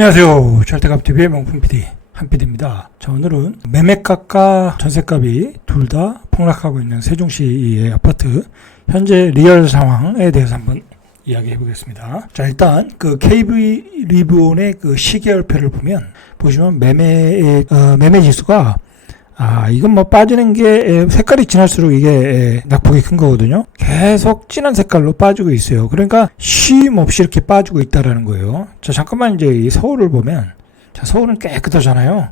안녕하세요. 절대값TV의 명품 PD 한PD입니다. 자, 오늘은 매매값과 전세값이 둘 다 폭락하고 있는 세종시의 아파트 현재 리얼 상황에 대해서 한번 이야기해 보겠습니다. 자, 일단 그 KB 리본의 그 시계열표를 보시면 매매 지수가 이건 뭐 빠지는 게 색깔이 진할수록 이게 낙폭이 큰 거거든요. 계속 진한 색깔로 빠지고 있어요. 그러니까 쉼 없이 이렇게 빠지고 있다라는 거예요. 자, 잠깐만 이제 이 서울을 보면, 자, 서울은 깨끗하잖아요.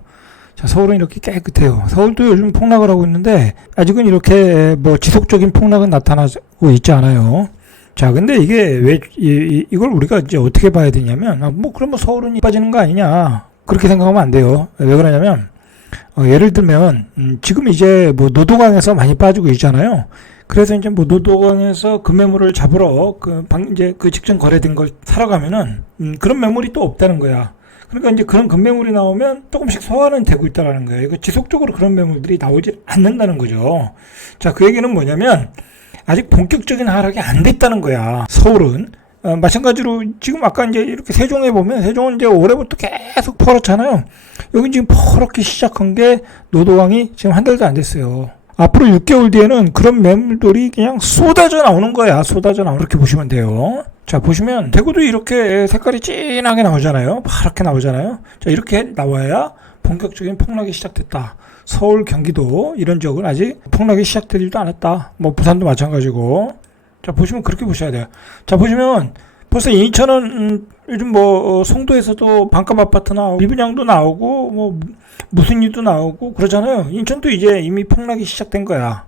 자, 서울은 이렇게 깨끗해요. 서울도 요즘 폭락을 하고 있는데 아직은 이렇게 뭐 지속적인 폭락은 나타나고 있지 않아요. 자, 근데 이게 왜 이걸 우리가 이제 어떻게 봐야 되냐면, 뭐 그러면 서울은 빠지는 거 아니냐, 그렇게 생각하면 안 돼요. 왜 그러냐면 예를 들면 지금 이제 뭐 노도강에서 많이 빠지고 있잖아요. 그래서 이제 뭐 노도강에서 그 매물을 잡으러 이제 그 직전 거래된 걸 사러 가면은 그런 매물이 또 없다는 거야. 그러니까 이제 그런 급매물이 나오면 조금씩 소화는 되고 있다라는 거예요. 이거 지속적으로 그런 매물들이 나오지 않는다는 거죠. 자, 그 얘기는 뭐냐면 아직 본격적인 하락이 안 됐다는 거야. 서울은. 마찬가지로 지금 아까 이제 이렇게 세종에 보면, 세종은 이제 올해부터 계속 퍼렇잖아요. 여기 지금 퍼렇게 시작한 게 노도강이 지금 한 달도 안 됐어요. 앞으로 6개월 뒤에는 그런 매물들이 그냥 쏟아져 나오는 거야. 쏟아져 나오는, 이렇게 보시면 돼요. 자, 보시면 대구도 이렇게 색깔이 진하게 나오잖아요. 파랗게 나오잖아요. 자, 이렇게 나와야 본격적인 폭락이 시작됐다. 서울, 경기도 이런 지역은 아직 폭락이 시작되지도 않았다. 뭐 부산도 마찬가지고. 자, 보시면 그렇게 보셔야 돼요. 자, 보시면 벌써 인천은 요즘 뭐 송도에서도 반값 아파트 나오고 미분양도 나오고 뭐 무슨 일도 나오고 그러잖아요. 인천도 이제 이미 폭락이 시작된 거야.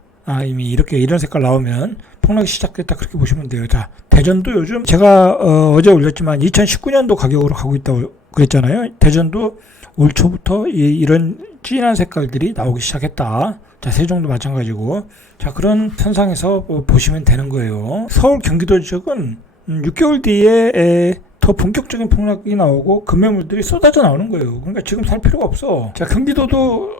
이미 이렇게 이런 색깔 나오면 폭락이 시작됐다, 그렇게 보시면 돼요. 자, 대전도 요즘 제가 어제 올렸지만 2019년도 가격으로 가고 있다고 그랬잖아요. 대전도 올 초부터 이런 진한 색깔들이 나오기 시작했다. 자, 세종도 마찬가지고. 자, 그런 현상에서 보시면 되는 거예요. 서울, 경기도 지역은 6개월 뒤에 더 본격적인 폭락이 나오고 급매물들이 쏟아져 나오는 거예요. 그러니까 지금 살 필요가 없어. 자, 경기도도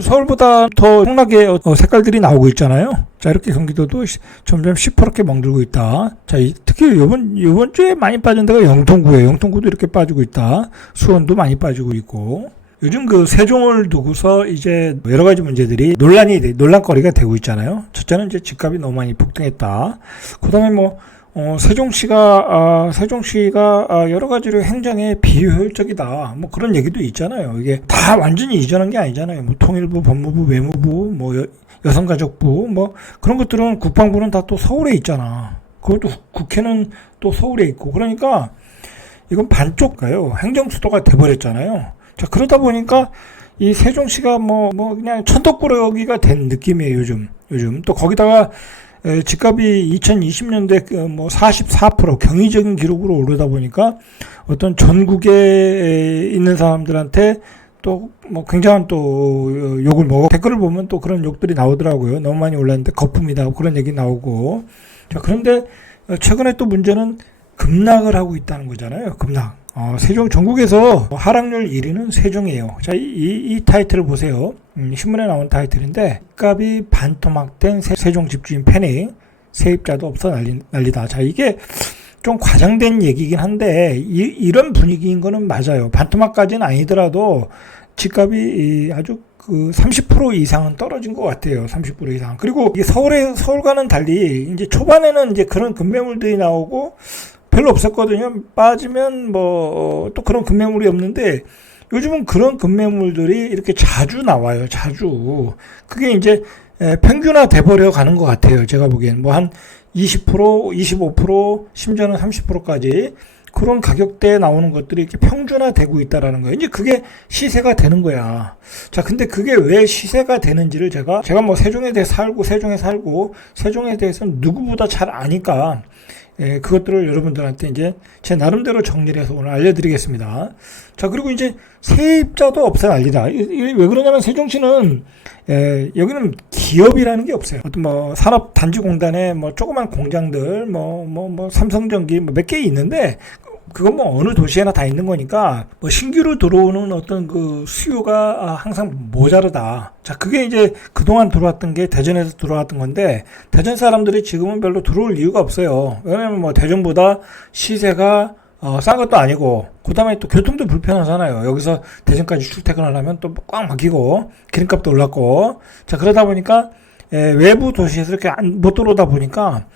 서울보다 더 폭락의 색깔들이 나오고 있잖아요. 자, 이렇게 경기도도 점점 시퍼렇게 멍들고 있다. 자, 특히 이번 주에 많이 빠진 데가 영통구예요. 영통구도 이렇게 빠지고 있다. 수원도 많이 빠지고 있고. 요즘 그 세종을 두고서 이제 여러 가지 문제들이 논란거리가 되고 있잖아요. 첫째는 이제 집값이 너무 많이 폭등했다. 그 다음에 뭐, 세종시가 여러 가지로 행정에 비효율적이다. 뭐 그런 얘기도 있잖아요. 이게 다 완전히 이전한 게 아니잖아요. 뭐 통일부, 법무부, 외무부, 뭐 여성가족부, 뭐 그런 것들은 국방부는 다 또 서울에 있잖아. 그것도 국회는 또 서울에 있고. 그러니까 이건 반쪽가요. 행정수도가 돼버렸잖아요. 자, 그러다 보니까 이 세종시가 뭐 그냥 천덕꾸러기가 된 느낌이에요, 요즘. 또 거기다가 집값이 2020년대 뭐 44% 경이적인 기록으로 오르다 보니까 어떤 전국에 있는 사람들한테 또 뭐 굉장한 또 욕을 먹어. 댓글을 보면 또 그런 욕들이 나오더라고요. 너무 많이 올랐는데 거품이다, 그런 얘기 나오고. 자, 그런데 최근에 또 문제는 급락을 하고 있다는 거잖아요. 급락. 세종, 전국에서 하락률 1위는 세종이에요. 자, 이 타이틀을 보세요. 신문에 나온 타이틀인데, 집값이 반토막된 세종 집주인 패닉, 세입자도 없어 난리다. 자, 이게 좀 과장된 얘기긴 한데, 이런 분위기인 거는 맞아요. 반토막까지는 아니더라도 집값이 아주 그 30% 이상은 떨어진 것 같아요. 30% 이상. 그리고 이게 서울과는 달리 이제 초반에는 이제 그런 급매물들이 나오고 별로 없었거든요. 빠지면 뭐 또 그런 급매물이 없는데 요즘은 그런 급매물들이 이렇게 자주 나와요. 자주. 그게 이제 평균화 돼버려 가는 것 같아요. 제가 보기엔 뭐 한 20%, 25%, 심지어는 30%까지 그런 가격대에 나오는 것들이 이렇게 평준화되고 있다라는 거예요. 이제 그게 시세가 되는 거야. 자, 근데 그게 왜 시세가 되는지를 제가 뭐 세종에 대해서는 누구보다 잘 아니까 그것들을 여러분들한테 이제 제 나름대로 정리를 해서 오늘 알려드리겠습니다. 자, 그리고 이제 세입자도 없어 난리다. 왜 그러냐면 세종시는 여기는 기업이라는 게 없어요. 어떤 뭐 산업단지공단에 뭐 조그만 공장들 뭐 삼성전기 뭐 몇 개 있는데 그건 뭐 어느 도시에나 다 있는 거니까 뭐 신규로 들어오는 어떤 그 수요가 항상 모자르다. 자, 그게 이제 그동안 들어왔던 게 대전에서 들어왔던 건데 대전 사람들이 지금은 별로 들어올 이유가 없어요. 왜냐면 뭐 대전보다 시세가 싼 것도 아니고, 그 다음에 또 교통도 불편하잖아요. 여기서 대전까지 출퇴근을 하면 또 꽉 막히고, 기름값도 올랐고, 자, 그러다 보니까, 외부 도시에서 이렇게 못 들어오다 보니까,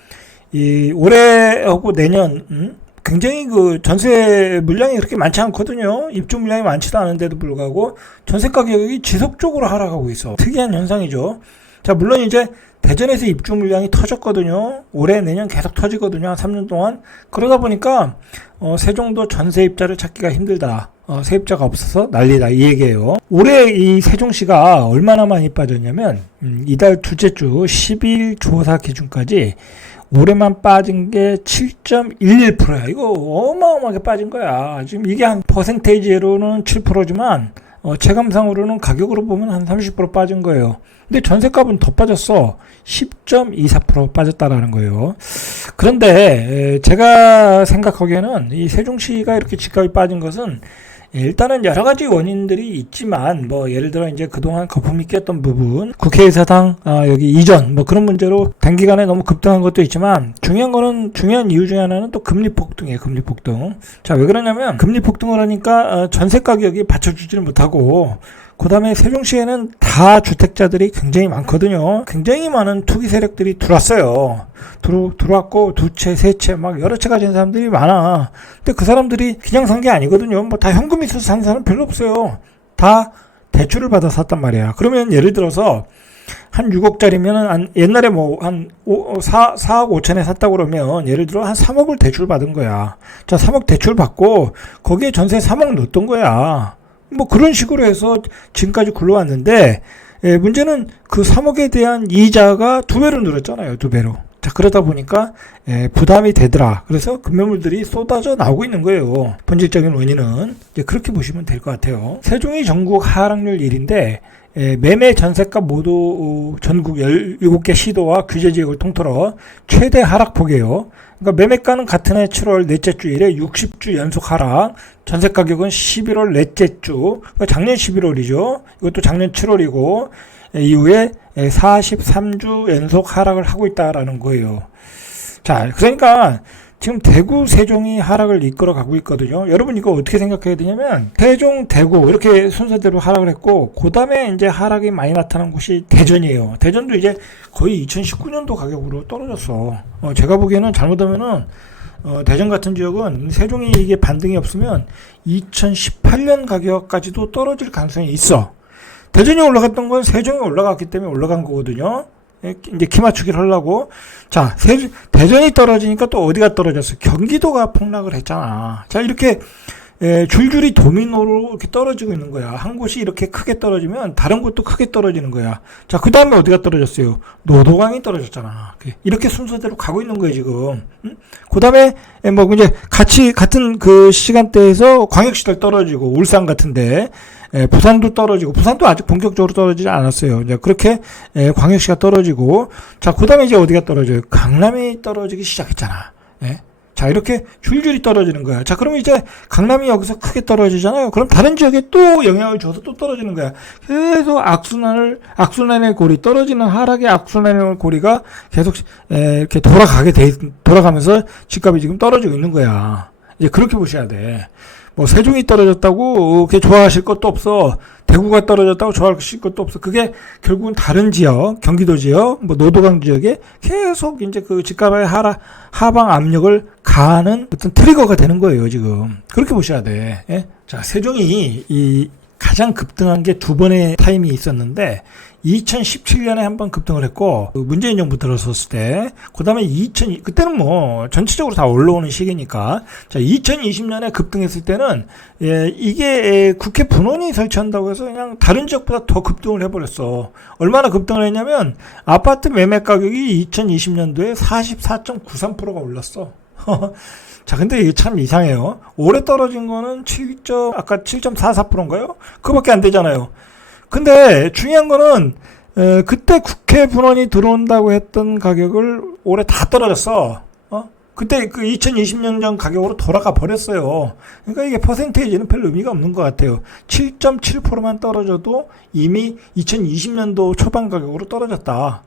올해하고 내년, 굉장히 그 전세 물량이 그렇게 많지 않거든요. 입주 물량이 많지도 않은데도 불구하고, 전세 가격이 지속적으로 하락하고 있어. 특이한 현상이죠. 자, 물론 이제, 대전에서 입주 물량이 터졌거든요. 올해 내년 계속 터지거든요. 한 3년 동안. 그러다 보니까 세종도 전세입자를 찾기가 힘들다. 세입자가 없어서 난리다 이 얘기예요. 올해 이 세종시가 얼마나 많이 빠졌냐면 이달 둘째 주 10일 조사 기준까지 올해만 빠진 게 7.11%야. 이거 어마어마하게 빠진 거야. 지금 이게 한 퍼센테이지로는 7%지만 체감상으로는 가격으로 보면 한 30% 빠진 거예요. 근데 전세값은 더 빠졌어. 10.24% 빠졌다라는 거예요. 그런데 제가 생각하기에는 이 세종시가 이렇게 집값이 빠진 것은 일단은 여러 가지 원인들이 있지만 뭐 예를 들어 이제 그동안 거품이 꼈던 부분, 국회의사당 여기 이전 뭐 그런 문제로 단기간에 너무 급등한 것도 있지만 중요한 이유 중에 하나는 또 금리 폭등이에요. 금리 폭등. 자, 왜 그러냐면 금리 폭등을 하니까 전세 가격이 받쳐주지를 못하고 그 다음에 세종시에는 다주택자들이 굉장히 많거든요. 굉장히 많은 투기 세력들이 들어왔어요. 들어왔고 두 채, 세 채, 막 여러 채 가진 사람들이 많아. 근데 그 사람들이 그냥 산 게 아니거든요. 뭐 다 현금 있어서 산 사람 별로 없어요. 다 대출을 받아 샀단 말이야. 그러면 예를 들어서 한 6억짜리면 옛날에 뭐 한 4억 5천에 샀다고 그러면 예를 들어 한 3억을 대출 받은 거야. 자, 3억 대출 받고 거기에 전세 3억 넣었던 거야. 뭐 그런 식으로 해서 지금까지 굴러왔는데 문제는 그 3억에 대한 이자가 2배로 늘었잖아요. 2배로. 자, 그러다 보니까 부담이 되더라. 그래서 급매물들이 쏟아져 나오고 있는 거예요. 본질적인 원인은 이제 그렇게 보시면 될 것 같아요. 세종이 전국 하락률 1인데 매매 전세값 모두 전국 17개 시도와 규제지역을 통틀어 최대 하락폭이에요. 그러니까 매매가는 같은 해 7월 넷째 주일에 60주 연속 하락, 전세 가격은 11월 넷째 주, 그러니까 작년 11월이죠. 이것도 작년 7월이고 이후에 43주 연속 하락을 하고 있다라는 거예요. 자, 그러니까 지금 대구, 세종이 하락을 이끌어 가고 있거든요. 여러분 이거 어떻게 생각해야 되냐면 세종, 대구 이렇게 순서대로 하락을 했고 그 다음에 이제 하락이 많이 나타난 곳이 대전이에요. 대전도 이제 거의 2019년도 가격으로 떨어졌어. 제가 보기에는 잘못하면은 대전 같은 지역은 세종이 이게 반등이 없으면 2018년 가격까지도 떨어질 가능성이 있어. 대전이 올라갔던 건 세종이 올라갔기 때문에 올라간 거거든요. 이제 키 맞추기를 하려고. 자, 대전이 떨어지니까 또 어디가 떨어졌어? 경기도가 폭락을 했잖아. 자, 이렇게 줄줄이 도미노로 이렇게 떨어지고 있는 거야. 한 곳이 이렇게 크게 떨어지면 다른 곳도 크게 떨어지는 거야. 자, 그 다음에 어디가 떨어졌어요? 노도강이 떨어졌잖아. 이렇게 순서대로 가고 있는 거예요, 지금. 응? 그 다음에 뭐 이제 같은 그 시간대에서 광역시설 떨어지고 울산 같은데 부산도 떨어지고, 부산도 아직 본격적으로 떨어지지 않았어요. 이제 그렇게 광역시가 떨어지고, 자, 그 다음에 이제 어디가 떨어져요? 강남이 떨어지기 시작했잖아. 자, 이렇게 줄줄이 떨어지는 거야. 자, 그러면 이제 강남이 여기서 크게 떨어지잖아요. 그럼 다른 지역에 또 영향을 줘서 또 떨어지는 거야. 계속 악순환의 고리, 떨어지는 하락의 악순환의 고리가 계속 이렇게 돌아가면서 집값이 지금 떨어지고 있는 거야. 이제 그렇게 보셔야 돼. 뭐 세종이 떨어졌다고 그게 좋아하실 것도 없어. 대구가 떨어졌다고 좋아하실 것도 없어. 그게 결국은 다른 지역, 경기도 지역, 뭐 노도강 지역에 계속 이제 그 집값의 하방 압력을 가하는 어떤 트리거가 되는 거예요, 지금. 그렇게 보셔야 돼. 예? 자, 세종이 가장 급등한 게 두 번의 타임이 있었는데 2017년에 한 번 급등을 했고 문재인 정부 들어섰을 때 그다음에 그때는 뭐 전체적으로 다 올라오는 시기니까 자 2020년에 급등했을 때는 이게 국회 분원이 설치한다고 해서 그냥 다른 지역보다 더 급등을 해버렸어. 얼마나 급등을 했냐면 아파트 매매 가격이 2020년도에 44.93%가 올랐어. 자, 근데 이게 참 이상해요. 올해 떨어진 거는 아까 7.44%인가요? 그거밖에 안 되잖아요. 근데 중요한 거는 그때 국회 분원이 들어온다고 했던 가격을 올해 다 떨어졌어. 그때 그 2020년 전 가격으로 돌아가 버렸어요. 그러니까 이게 퍼센테이지는 별 의미가 없는 것 같아요. 7.7%만 떨어져도 이미 2020년도 초반 가격으로 떨어졌다.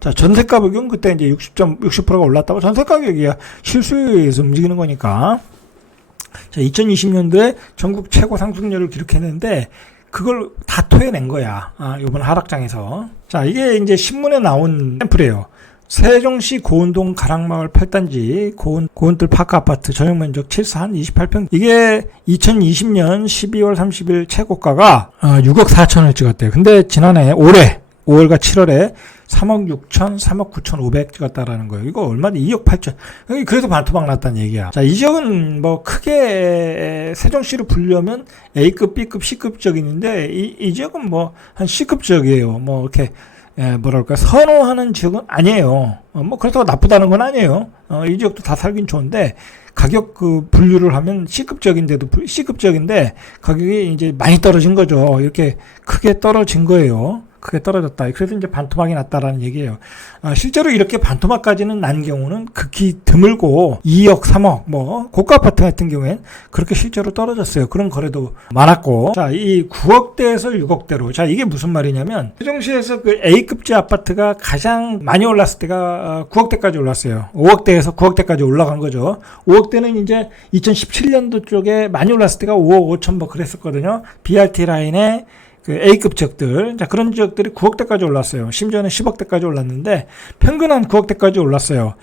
자, 전세 가격은 그때 이제 60%가 올랐다고 전세 가격이야 실수요에서 움직이는 거니까. 자, 2020년도에 전국 최고 상승률을 기록했는데 그걸 다 토해낸 거야. 이번 하락장에서. 자, 이게 이제 신문에 나온 샘플이에요. 세종시 고운동 가락마을 8단지 고운뜰 파크 아파트 전용 면적 7사 한 28평. 이게 2020년 12월 30일 최고가가 6억 4천을 찍었대요. 근데 지난해 올해 5월과 7월에 3억 6천, 3억 9천 5백 찍었다라는 거예요. 이거 얼마나 2억 8천. 그래서 반토막 났다는 얘기야. 자, 이 지역은 뭐 크게 세종시로 분류하면 A급, B급, C급 지역인데 이 지역은 뭐 한 C급 지역이에요. 뭐 이렇게 뭐랄까 선호하는 지역은 아니에요. 뭐 그렇다고 나쁘다는 건 아니에요. 이 지역도 다 살긴 좋은데 가격 그 분류를 하면 C급 지역인데도 C급 지역인데 가격이 이제 많이 떨어진 거죠. 이렇게 크게 떨어진 거예요. 크게 떨어졌다. 그래서 이제 반토막이 났다라는 얘기예요. 실제로 이렇게 반토막까지는 난 경우는 극히 드물고 2억, 3억, 뭐 고가 아파트 같은 경우엔 그렇게 실제로 떨어졌어요. 그런 거래도 많았고, 자, 이 9억대에서 6억대로, 자, 이게 무슨 말이냐면 세종시에서 그 A급지 아파트가 가장 많이 올랐을 때가 9억대까지 올랐어요. 5억대에서 9억대까지 올라간 거죠. 5억대는 이제 2017년도 쪽에 많이 올랐을 때가 5억 5천 뭐 그랬었거든요. BRT 라인에 그 A급 지역들, 자, 그런 지역들이 9억대까지 올랐어요. 심지어는 10억대까지 올랐는데, 평균 한 9억대까지 올랐어요.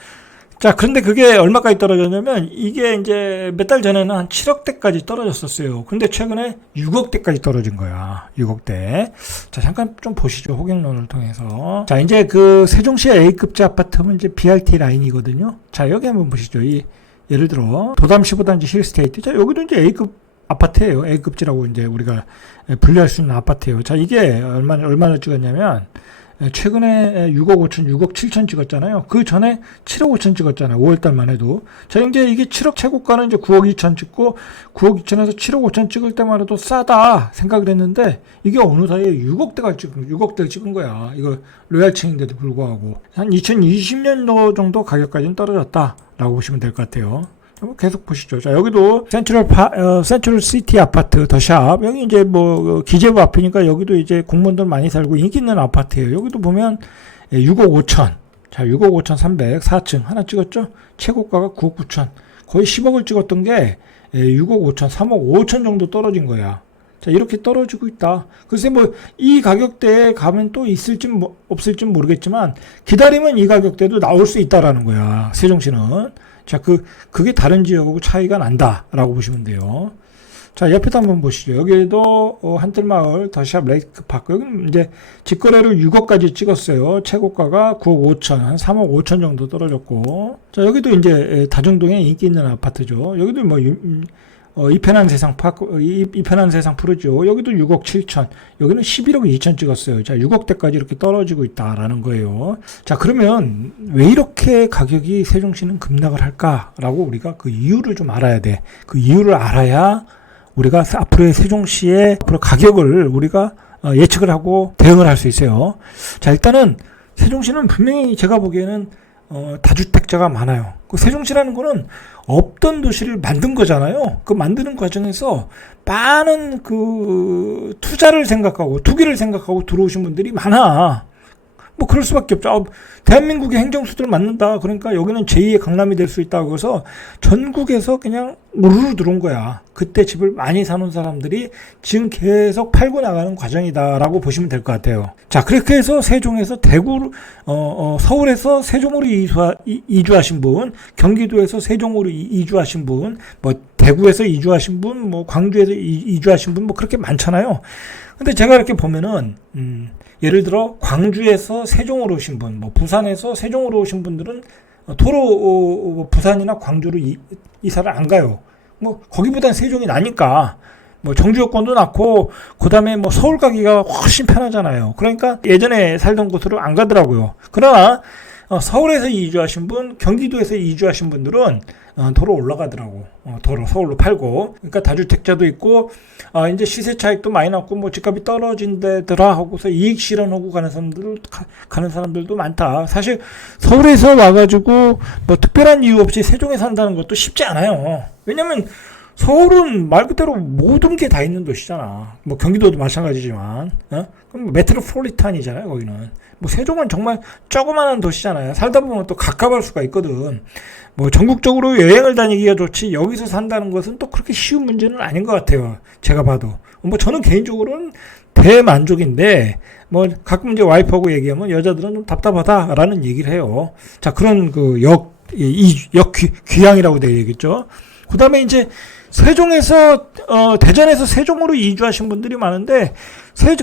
자, 그런데 그게 얼마까지 떨어졌냐면, 이게 이제 몇 달 전에는 한 7억대까지 떨어졌었어요. 근데 최근에 6억대까지 떨어진 거야. 6억대. 자, 잠깐 좀 보시죠. 호갱론을 통해서. 자, 이제 그 세종시의 A급지 아파트는 이제 BRT 라인이거든요. 자, 여기 한번 보시죠. 예를 들어, 도담 15단지 힐스테이트. 자, 여기도 이제 A급 아파트예요. A급지라고 이제 우리가 분류할 수 있는 아파트예요. 자, 이게 얼마나 찍었냐면 최근에 6억 5천, 6억 7천 찍었잖아요. 그 전에 7억 5천 찍었잖아요. 5월달만 해도. 자, 이제 이게 7억 최고가는 이제 9억 2천 찍고 9억 2천에서 7억 5천 찍을 때만 해도 싸다 생각을 했는데 이게 어느 사이에 6억대를 찍은 거야. 이거 로얄층인데도 불구하고 한 2020년도 정도 가격까지는 떨어졌다라고 보시면 될 것 같아요. 계속 보시죠. 자, 여기도 센트럴 시티 아파트 더샵. 여기 이제 뭐 기재부 앞이니까 여기도 이제 공무원들 많이 살고 인기 있는 아파트예요. 여기도 보면 6억 5천. 자, 6억 5천 3백 4층 하나 찍었죠. 최고가가 9억 9천. 거의 10억을 찍었던 게 6억 5천, 3억 5천 정도 떨어진 거야. 자, 이렇게 떨어지고 있다. 글쎄 뭐 이 가격대에 가면 또 있을지 없을지 모르겠지만 기다리면 이 가격대도 나올 수 있다라는 거야. 세종시는. 자, 그게 다른 지역하고 차이가 난다라고 보시면 돼요. 자, 옆에도 한번 보시죠. 여기도 한뜰마을 더샵 레이크파크. 여기는 이제 직거래를 6억까지 찍었어요. 최고가가 9억 5천, 한 3억 5천 정도 떨어졌고. 자, 여기도 이제 다중동에 인기 있는 아파트죠. 여기도 뭐 이편한 세상 이편한 세상 푸르죠. 여기도 6억 7천, 여기는 11억 2천 찍었어요. 자, 6억대까지 이렇게 떨어지고 있다라는 거예요. 자, 그러면 왜 이렇게 가격이 세종시는 급락을 할까라고 우리가 그 이유를 좀 알아야 돼. 그 이유를 알아야 우리가 앞으로의 세종시의 앞으로 가격을 우리가 예측을 하고 대응을 할 수 있어요. 자, 일단은 세종시는 분명히 제가 보기에는 다주택자가 많아요. 그 세종시라는 거는 없던 도시를 만든 거잖아요. 그 만드는 과정에서 많은 그 투자를 생각하고 투기를 생각하고 들어오신 분들이 많아. 뭐 그럴 수밖에 없죠. 대한민국의 행정수도를 만든다. 그러니까 여기는 제2의 강남이 될 수 있다고 해서 전국에서 그냥 우르르 들어온 거야. 그때 집을 많이 사놓은 사람들이 지금 계속 팔고 나가는 과정이다라고 보시면 될 것 같아요. 자, 그렇게 해서 세종에서 서울에서 세종으로 이주하신 분, 경기도에서 세종으로 이주하신 분, 뭐 대구에서 이주하신 분, 뭐 광주에서 이주하신 분, 뭐 그렇게 많잖아요. 근데 제가 이렇게 보면은 예를 들어 광주에서 세종으로 오신 분, 뭐 부산에서 세종으로 오신 분들은 도로 부산이나 광주로 이사를 안 가요. 뭐 거기보단 세종이 나니까 뭐 정주 여권도 낮고 그다음에 뭐 서울 가기가 훨씬 편하잖아요. 그러니까 예전에 살던 곳으로 안 가더라고요. 그러나 서울에서 이주하신 분, 경기도에서 이주하신 분들은 도로 올라가더라고. 도로 서울로 팔고. 그러니까 다주택자도 있고, 이제 시세 차익도 많이 났고, 뭐 집값이 떨어진대더라 하고서 이익 실현하고 가는 사람들도 많다. 사실 서울에서 와가지고 뭐 특별한 이유 없이 세종에 산다는 것도 쉽지 않아요. 왜냐면 서울은 말 그대로 모든 게 다 있는 도시잖아. 뭐 경기도도 마찬가지지만, 그럼 메트로폴리탄이잖아요, 거기는. 뭐 세종은 정말 조그마한 도시잖아요. 살다 보면 또 갑갑할 수가 있거든. 뭐 전국적으로 여행을 다니기가 좋지 여기서 산다는 것은 또 그렇게 쉬운 문제는 아닌 것 같아요. 제가 봐도. 뭐 저는 개인적으로는 대만족인데 뭐 가끔 이제 와이프하고 얘기하면 여자들은 좀 답답하다라는 얘기를 해요. 자, 그런 그 귀향이라고 되어 있겠죠. 그 다음에 이제 세종에서 대전에서 세종으로 이주하신 분들이 많은데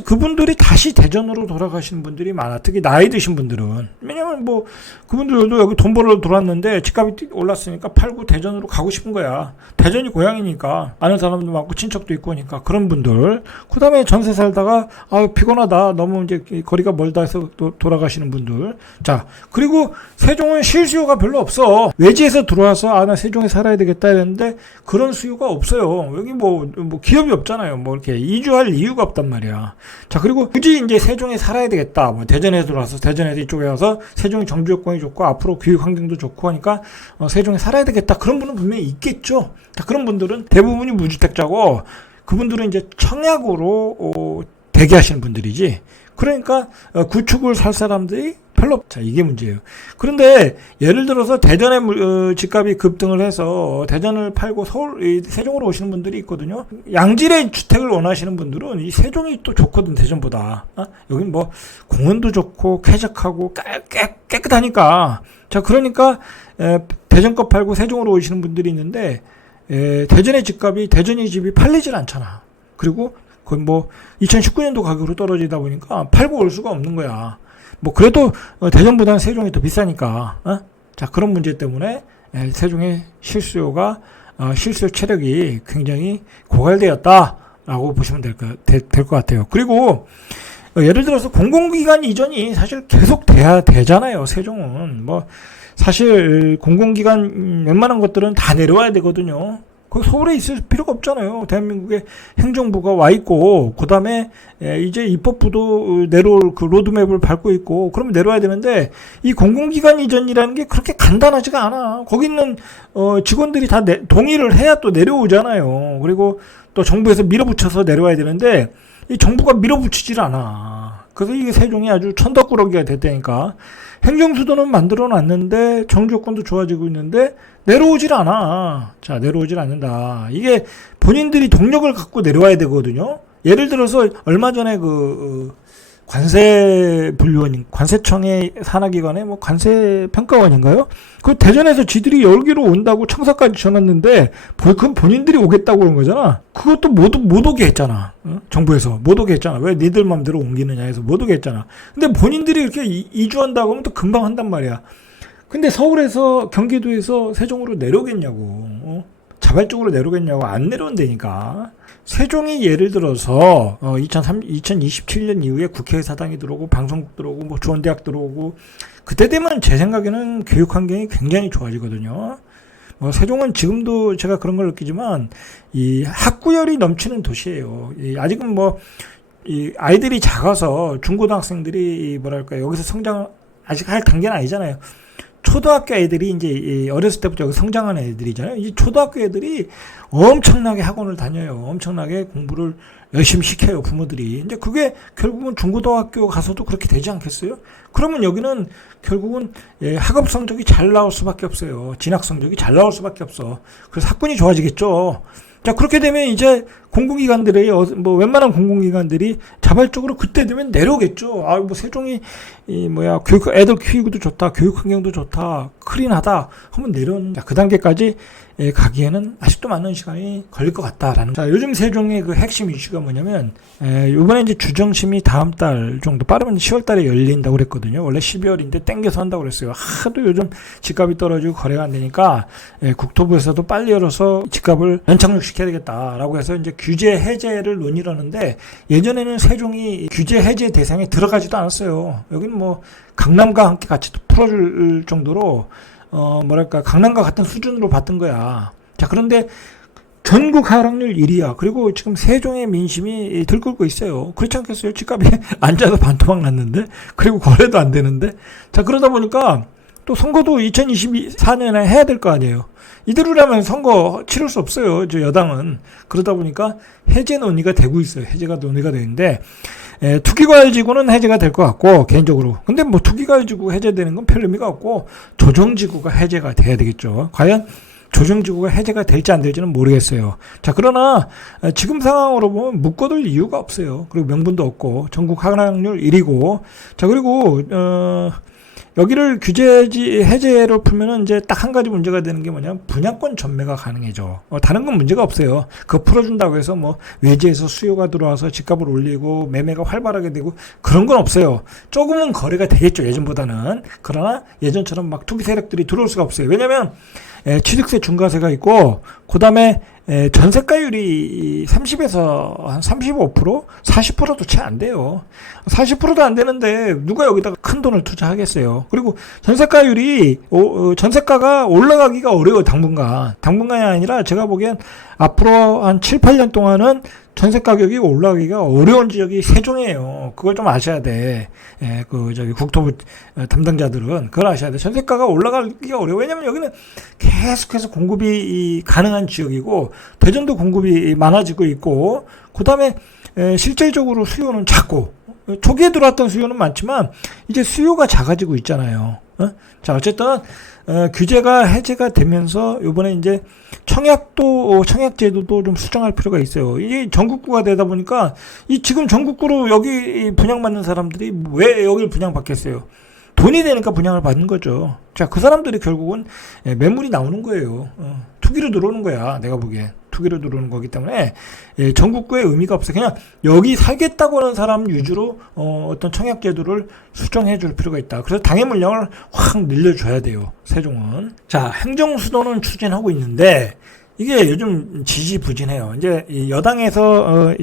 그분들이 다시 대전으로 돌아가시는 분들이 많아. 특히 나이 드신 분들은. 왜냐면 뭐 그분들도 여기 돈 벌러 돌았는데 집값이 올랐으니까 팔고 대전으로 가고 싶은 거야. 대전이 고향이니까 아는 사람도 많고 친척도 있고 하니까 그런 분들. 그 다음에 전세 살다가 피곤하다 너무 이제 거리가 멀다 해서 또 돌아가시는 분들. 자, 그리고 세종은 실수요가 별로 없어. 외지에서 들어와서 나 세종에 살아야 되겠다 했는데 그런 수요가 없어요. 여기 뭐 기업이 없잖아요. 뭐 이렇게 이주할 이유가 없단 말이야. 자, 그리고 굳이 이제 세종에 살아야 되겠다. 뭐 대전에 들어와서 대전에서 이쪽에 와서 세종이 정주 여건이 좋고 앞으로 교육 환경도 좋고 하니까 세종에 살아야 되겠다. 그런 분은 분명히 있겠죠. 자, 그런 분들은 대부분이 무주택자고 그분들은 이제 청약으로 대기하시는 분들이지. 그러니까 구축을 살 사람들이 별로 없. 자, 이게 문제예요. 그런데 예를 들어서 대전의 집값이 급등을 해서 대전을 팔고 서울 세종으로 오시는 분들이 있거든요. 양질의 주택을 원하시는 분들은 이 세종이 또 좋거든, 대전보다. 여긴 뭐 공원도 좋고 쾌적하고 깨끗하니까. 자, 그러니까 대전 거 팔고 세종으로 오시는 분들이 있는데 대전의 집이 팔리질 않잖아. 그리고 거의 뭐 2019년도 가격으로 떨어지다 보니까 팔고 올 수가 없는 거야. 뭐 그래도 대전보다는 세종이 더 비싸니까. 자, 그런 문제 때문에 세종의 실수요 체력이 굉장히 고갈되었다라고 보시면 될 것 같아요. 그리고 예를 들어서 공공기관 이전이 사실 계속 돼야 되잖아요. 세종은 뭐 사실 공공기관 웬만한 것들은 다 내려와야 되거든요. 거기 서울에 있을 필요가 없잖아요. 대한민국의 행정부가 와 있고, 그 다음에 이제 입법부도 내려올 그 로드맵을 밟고 있고, 그러면 내려와야 되는데, 이 공공기관 이전이라는 게 그렇게 간단하지가 않아. 거기 있는 직원들이 다 동의를 해야 또 내려오잖아요. 그리고 또 정부에서 밀어붙여서 내려와야 되는데, 이 정부가 밀어붙이질 않아. 그래서 이게 세종이 아주 천덕꾸러기가 됐다니까. 행정수도는 만들어 놨는데 정주여건도 좋아지고 있는데 내려오질 않아. 자, 내려오질 않는다. 이게 본인들이 동력을 갖고 내려와야 되거든요. 예를 들어서 얼마 전에 관세청의 산하기관에 뭐 관세평가원인가요? 그 대전에서 지들이 여기로 온다고 청사까지 전했는데 그건 본인들이 오겠다고 그런 거잖아. 그것도 못 오게 했잖아. 정부에서 못 오게 했잖아. 왜 니들 맘대로 옮기느냐 해서 못 오게 했잖아. 근데 본인들이 이렇게 이주한다고 하면 또 금방 한단 말이야. 근데 서울에서 경기도에서 세종으로 내려오겠냐고. 자발적으로 내려오겠냐고. 안 내려온다니까. 세종이 예를 들어서 2027년 이후에 국회 사당이 들어오고 방송국 들어오고 뭐 조원대학 들어오고 그때 되면 제 생각에는 교육 환경이 굉장히 좋아지거든요. 뭐 세종은 지금도 제가 그런 걸 느끼지만 이 학구열이 넘치는 도시예요. 아직은 뭐 이 아이들이 작아서 중고등학생들이 뭐랄까 여기서 성장 아직 할 단계는 아니잖아요. 초등학교 애들이 이제 어렸을 때부터 여기 성장하는 애들이잖아요. 이 초등학교 애들이 엄청나게 학원을 다녀요. 엄청나게 공부를 열심히 시켜요, 부모들이. 이제 그게 결국은 중고등학교 가서도 그렇게 되지 않겠어요? 그러면 여기는 결국은 학업 성적이 잘 나올 수밖에 없어요. 진학 성적이 잘 나올 수밖에 없어. 그래서 학군이 좋아지겠죠. 자, 그렇게 되면 이제 공공기관들이 뭐 웬만한 공공기관들이 자발적으로 그때 되면 내려오겠죠. 뭐 세종이 애들 키우기도 좋다, 교육 환경도 좋다, 클린하다 하면 내려오는. 자, 그 단계까지 가기에는 아직도 많은 시간이 걸릴 것 같다라는. 자, 요즘 세종의 그 핵심 이슈가 뭐냐면 이번에 이제 주정심이 다음 달 정도 빠르면 10월 달에 열린다고 그랬거든요. 원래 12월인데 땡겨서 한다고 그랬어요. 하도 요즘 집값이 떨어지고 거래가 안 되니까 국토부에서도 빨리 열어서 집값을 연착륙 시켜야 되겠다라고 해서 이제 규제 해제를 논의를 하는데 예전에는 세종이 규제 해제 대상에 들어가지도 않았어요. 여기는 뭐 강남과 함께 같이 풀어줄 정도로 강남과 같은 수준으로 봤던 거야. 자, 그런데 전국 하락률 1위야. 그리고 지금 세종의 민심이 들끓고 있어요. 그렇지 않겠어요? 집값이 앉아서 반토막 났는데, 그리고 거래도 안 되는데. 자, 그러다 보니까 또 선거도 2024년에 해야 될 거 아니에요. 이대로라면 선거 치를 수 없어요. 저 여당은. 그러다 보니까 해제 논의가 되고 있어요. 해제가 논의가 되는데 투기과열지구는 해제가 될 것 같고 개인적으로. 근데 뭐 투기과열지구 해제되는 건 별 의미가 없고 조정지구가 해제가 돼야 되겠죠. 과연 조정지구가 해제가 될지 안 될지는 모르겠어요. 자, 그러나 지금 상황으로 보면 묶어둘 이유가 없어요. 그리고 명분도 없고 전국 하락률 1위고. 자, 그리고 여기를 해제로 풀면은 이제 딱 한 가지 문제가 되는 게 뭐냐면 분양권 전매가 가능해져. 다른 건 문제가 없어요. 그거 풀어준다고 해서 뭐 외지에서 수요가 들어와서 집값을 올리고 매매가 활발하게 되고 그런 건 없어요. 조금은 거래가 되겠죠, 예전보다는. 그러나 예전처럼 막 투기 세력들이 들어올 수가 없어요. 왜냐면 취득세 중과세가 있고, 그 다음에 전세가율이 30에서 한 35%, 40%도 채 안 돼요. 40%도 안 되는데 누가 여기다가 큰 돈을 투자하겠어요. 그리고 전세가가 올라가기가 어려워요, 당분간. 당분간이 아니라 제가 보기엔 앞으로 한 7, 8년 동안은 전세 가격이 올라가기가 어려운 지역이 세종이에요. 그걸 좀 아셔야 돼. 국토부 담당자들은 그걸 아셔야 돼. 전세가가 올라가기가 어려워. 왜냐면 여기는 계속해서 공급이 가능한 지역이고, 대전도 공급이 많아지고 있고, 그 다음에 실질적으로 수요는 작고, 초기에 들어왔던 수요는 많지만 이제 수요가 작아지고 있잖아요. 자, 어쨌든 규제가 해제가 되면서 이번에 이제 청약제도도 좀 수정할 필요가 있어요. 이게 전국구가 되다 보니까 지금 전국구로 여기 분양받는 사람들이 왜 여기를 분양받겠어요? 돈이 되니까 분양을 받는 거죠. 자, 그 사람들이 결국은 매물이 나오는 거예요. 투기로 들어오는 거야, 내가 보기엔. 투기로 들어오는 거기 때문에 전국구의 의미가 없어요. 그냥 여기 살겠다고 하는 사람 위주로 어떤 청약제도를 수정해 줄 필요가 있다. 그래서 당해 물량을 확 늘려줘야 돼요, 세종은. 자, 행정수도는 추진하고 있는데 이게 요즘 지지부진해요. 이제 여당에서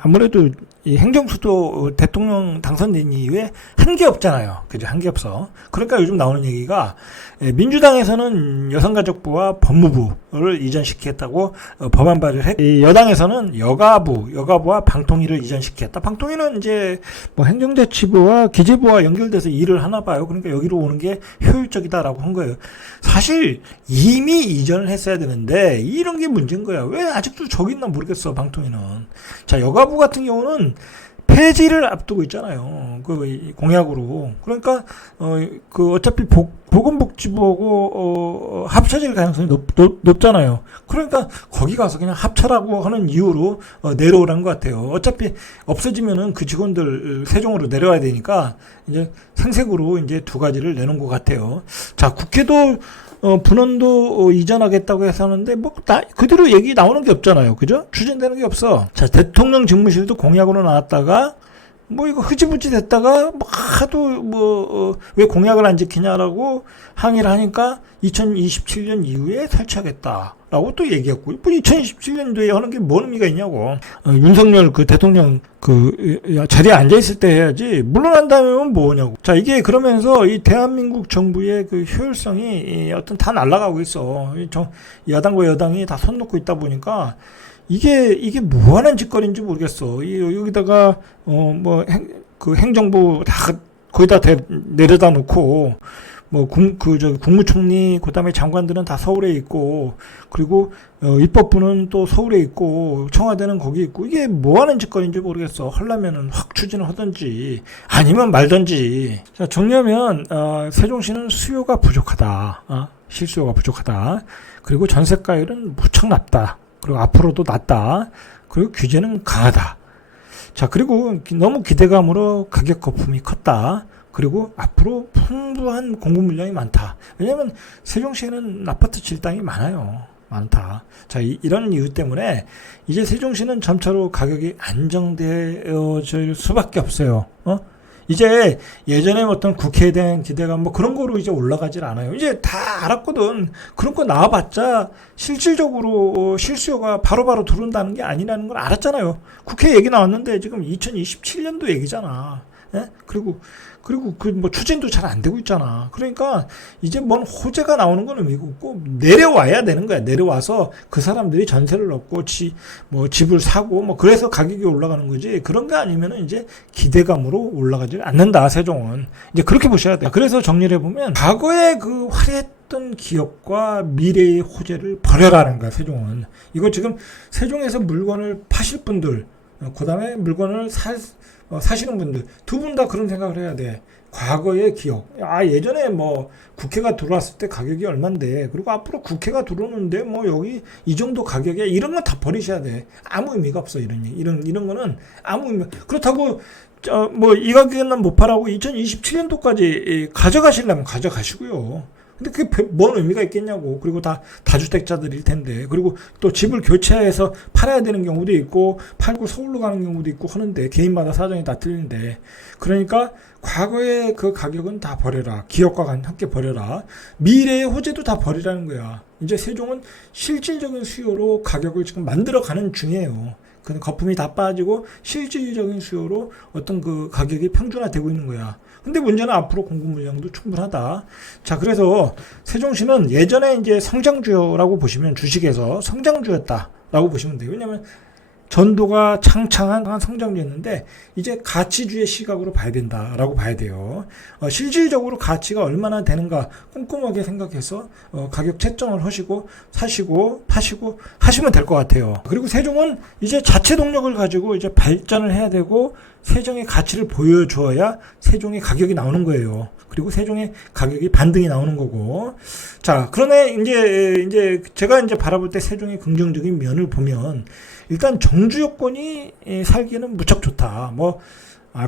아무래도 이 행정수도 대통령 당선된 이후에 한 게 없잖아요. 그죠? 한 게 없어. 그러니까 요즘 나오는 얘기가 민주당에서는 여성가족부와 법무부를 이전시키겠다고 법안 발의를 했고, 여당에서는 여가부와 방통위를 이전시키겠다. 방통위는 이제 뭐 행정자치부와 기재부와 연결돼서 일을 하나 봐요. 그러니까 여기로 오는 게 효율적이다라고 한 거예요. 사실 이미 이전을 했어야 되는데 이런 게 문제인 거야. 왜 아직도 저기 있나 모르겠어, 방통위는. 자, 여가부 같은 경우는 폐지를 앞두고 있잖아요. 그 공약으로. 그러니까 어차피 보건복지부하고 합쳐질 가능성이 높잖아요. 그러니까 거기 가서 그냥 합쳐라고 하는 이유로 내려오라는 것 같아요. 어차피 없어지면은 그 직원들 세종으로 내려와야 되니까 이제 생색으로 이제 두 가지를 내놓은 것 같아요. 자, 국회도 분원도 이전하겠다고 해서 하는데 그대로 얘기 나오는 게 없잖아요. 그죠? 추진되는 게 없어. 자, 대통령 직무실도 공약으로 나왔다가 이거 흐지부지 됐다가 하도 왜 공약을 안 지키냐라고 항의를 하니까 2027년 이후에 설치하겠다라고 또 얘기했고, 2027년도에 하는 게 뭔 의미가 있냐고. 윤석열 대통령 자리에 앉아 있을 때 해야지 물러난다면 뭐냐고. 자, 이게 그러면서 이 대한민국 정부의 그 효율성이 다 날아가고 있어. 야당과 여당이 다 손 놓고 있다 보니까 이게 뭐 하는 짓거리인지 모르겠어. 여기다가 행정부 다 거기다 내려다 놓고 국무총리 그다음에 장관들은 다 서울에 있고, 그리고 입법부는 또 서울에 있고, 청와대는 거기 있고, 이게 뭐 하는 짓거리인지 모르겠어. 하려면은 확 추진을 하든지 아니면 말든지. 자, 정리하면 세종시는 수요가 부족하다. 실수요가 부족하다. 그리고 전세가율은 무척 낮다. 그리고 앞으로도 낮다. 그리고 규제는 강하다. 자, 그리고 너무 기대감으로 가격 거품이 컸다. 그리고 앞으로 풍부한 공급 물량이 많다. 왜냐하면 세종시에는 아파트 질당이 많다. 자, 이런 이유 때문에 이제 세종시는 점차로 가격이 안정되어질 수밖에 없어요. 이제 예전에 어떤 국회에 대한 기대감 그런 거로 이제 올라가질 않아요. 이제 다 알았거든. 그런 거 나와봤자 실질적으로 실수요가 바로바로 들어온다는 게 아니라는 걸 알았잖아요. 국회 얘기 나왔는데 지금 2027년도 얘기잖아. 예? 그리고 그 뭐 추진도 잘 안 되고 있잖아. 그러니까 이제 뭔 호재가 나오는 건 의미가 없고 내려와야 되는 거야. 내려와서 그 사람들이 전세를 얻고 뭐 집을 사고 뭐 그래서 가격이 올라가는 거지. 그런 게 아니면은 이제 기대감으로 올라가지 않는다. 세종은 이제 그렇게 보셔야 돼. 그래서 정리를 해보면 과거에 그 화려했던 기업과 미래의 호재를 버려라는 거야. 세종은 이거 지금 세종에서 물건을 파실 분들, 그 다음에 물건을 사시는 분들 두 분 다 그런 생각을 해야 돼. 과거의 기억. 예전에 뭐 국회가 들어왔을 때 가격이 얼만데, 그리고 앞으로 국회가 들어오는데 뭐 여기 이 정도 가격에 이런 건 다 버리셔야 돼. 아무 의미가 없어. 이런 거는 아무 의미. 그렇다고 뭐 이 가격에는 못 팔라고 2027년도까지 가져가시려면 가져가시고요. 근데 그게 뭔 의미가 있겠냐고. 그리고 다 다주택자들일 텐데. 그리고 또 집을 교체해서 팔아야 되는 경우도 있고, 팔고 서울로 가는 경우도 있고 하는데, 개인마다 사정이 다 틀린데. 그러니까 과거의 그 가격은 다 버려라. 기업과 함께 버려라. 미래의 호재도 다 버리라는 거야. 이제 세종은 실질적인 수요로 가격을 지금 만들어가는 중이에요. 그 거품이 다 빠지고 실질적인 수요로 어떤 그 가격이 평준화되고 있는 거야. 근데 문제는 앞으로 공급 물량도 충분하다. 자, 그래서 세종시는 예전에 이제 성장주라고 보시면 주식에서 성장주였다라고 보시면 돼요. 왜냐면 전도가 창창한 성장주였는데 이제 가치주의 시각으로 봐야 된다라고 봐야 돼요. 실질적으로 가치가 얼마나 되는가 꼼꼼하게 생각해서 가격 채정을 하시고 사시고 파시고 하시면 될 것 같아요. 그리고 세종은 이제 자체 동력을 가지고 이제 발전을 해야 되고 세종의 가치를 보여줘야 세종의 가격이 나오는 거예요. 그리고 세종의 가격이 반등이 나오는 거고. 자, 그러네 이제 제가 이제 바라볼 때 세종의 긍정적인 면을 보면 일단 정주 여건이 살기에는 무척 좋다.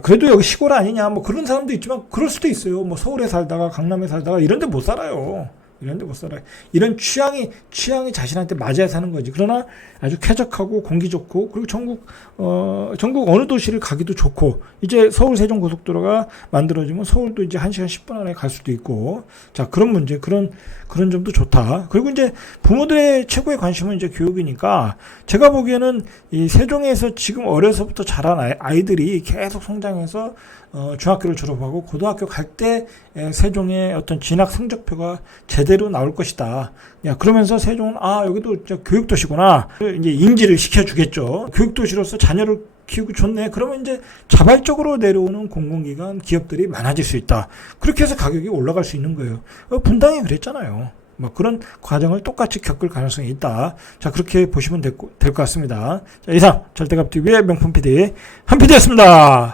그래도 여기 시골 아니냐 뭐 그런 사람도 있지만 그럴 수도 있어요. 뭐 서울에 살다가 강남에 살다가 이런 데 못 살아요. 이런 취향이 자신한테 맞아야 사는 거지. 그러나 아주 쾌적하고 공기 좋고, 그리고 전국 어느 도시를 가기도 좋고, 이제 서울 세종 고속도로가 만들어지면 서울도 이제 1시간 10분 안에 갈 수도 있고, 자, 그런 문제, 그런 점도 좋다. 그리고 이제 부모들의 최고의 관심은 이제 교육이니까, 제가 보기에는 이 세종에서 지금 어려서부터 자란 아이들이 계속 성장해서 중학교를 졸업하고 고등학교 갈 때 세종의 어떤 진학 성적표가 제대로 나올 것이다. 그러면서 세종은 여기도 교육도시구나. 이제 인지를 시켜주겠죠. 교육도시로서 자녀를 키우고 좋네. 그러면 이제 자발적으로 내려오는 공공기관 기업들이 많아질 수 있다. 그렇게 해서 가격이 올라갈 수 있는 거예요. 분당이 그랬잖아요. 그런 과정을 똑같이 겪을 가능성이 있다. 자, 그렇게 보시면 될 것 같습니다. 자, 이상 절대값TV의 명품 PD 한 PD였습니다.